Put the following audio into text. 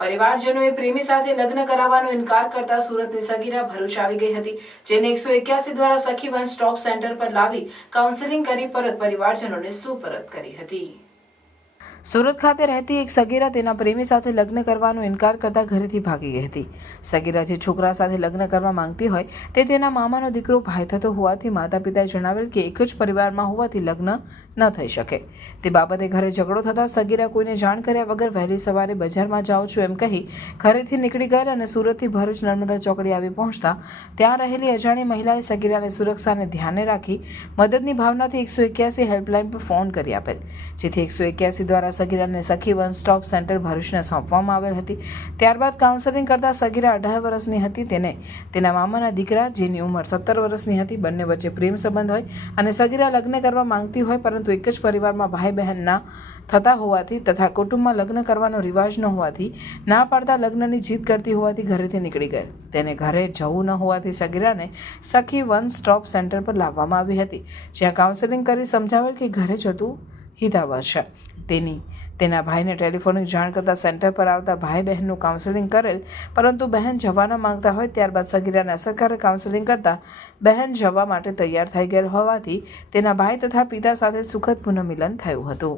પરિવારજનોએ પ્રેમી સાથે લગ્ન કરાવવાનો ઇનકાર કરતા સુરતની સગીરા ભરૂચ આવી ગઈ હતી, જેને 181 દ્વારા સખી વન સ્ટોપ સેન્ટર પર લાવી કાઉન્સેલિંગ કરી પરત પરિવારજનોને સુપરત કરી હતી। સુરત ખાતે રહેતી એક સગીરા તેના પ્રેમી સાથે લગ્ન કરવાનો ઇનકાર કરતા ઘરેથી ભાગી ગઈ હતી। સગીરા જે છોકરા સાથે લગ્ન કરવા માંગતી હોય તે તેના મામાનો દીકરો ભાઈ થતો હોવાથી માતા પિતાએ જણાવેલ કે એક જ પરિવારમાં હોવાથી લગ્ન ન થઈ શકે। તે બાબતે ઘરે ઝઘડો થતા સગીરા કોઈને જાણ કર્યા વગર વહેલી સવારે બજારમાં જાઉં છું એમ કહી ઘરેથી નીકળી ગયેલ અને સુરતથી ભરૂચ નર્મદા ચોકડી આવી પહોંચતા ત્યાં રહેલી અજાણી મહિલાએ સગીરાની સુરક્ષાને ધ્યાને રાખી મદદની ભાવનાથી 181 હેલ્પલાઇન પર ફોન કરી આપેલ, જેથી 181 દ્વારા સગીરાને સખી વન સ્ટોપ સેન્ટર ભરૂચને સોંપવામાં આવેલ હતી। ત્યારબાદ કાઉન્સેલિંગ કરતા સગીરા 18 વર્ષની હતી। તેને તેના મામાના દીકરા જેની ઉંમર 17 વર્ષની હતી, બંને વચ્ચે પ્રેમ સંબંધ હોય અને સગીરા લગ્ન કરવા માંગતી હોય પરંતુ એક જ પરિવારમાં ભાઈ બહેન ના થતા હોવાથી તથા કુટુંબમાં લગ્ન કરવાનો રિવાજ ન હોવાથી ના પાડતા લગ્નની જીદ કરતી હોવાથી ઘરેથી નીકળી ગયેલ। તેને ઘરે જવું ન હોવાથી સગીરાને સખી વન સ્ટોપ સેન્ટર પર લાવવામાં આવી હતી, જ્યાં કાઉન્સેલિંગ કરી સમજાવેલ કે ઘરે જતું હિતાવહ છે। તેના ભાઈને ટેલિફોનિક જાણ કરતા સેન્ટર પર આવતા ભાઈ બહેનનું કાઉન્સેલિંગ કરેલ, પરંતુ બહેન જવા ન માંગતા હોય ત્યારબાદ સગીરાને અસરકારક કાઉન્સેલિંગ કરતા બહેન જવા માટે તૈયાર થઈ ગયેલ હોવાથી તેના ભાઈ તથા પિતા સાથે સુખદ પુનઃમિલન થયું હતું।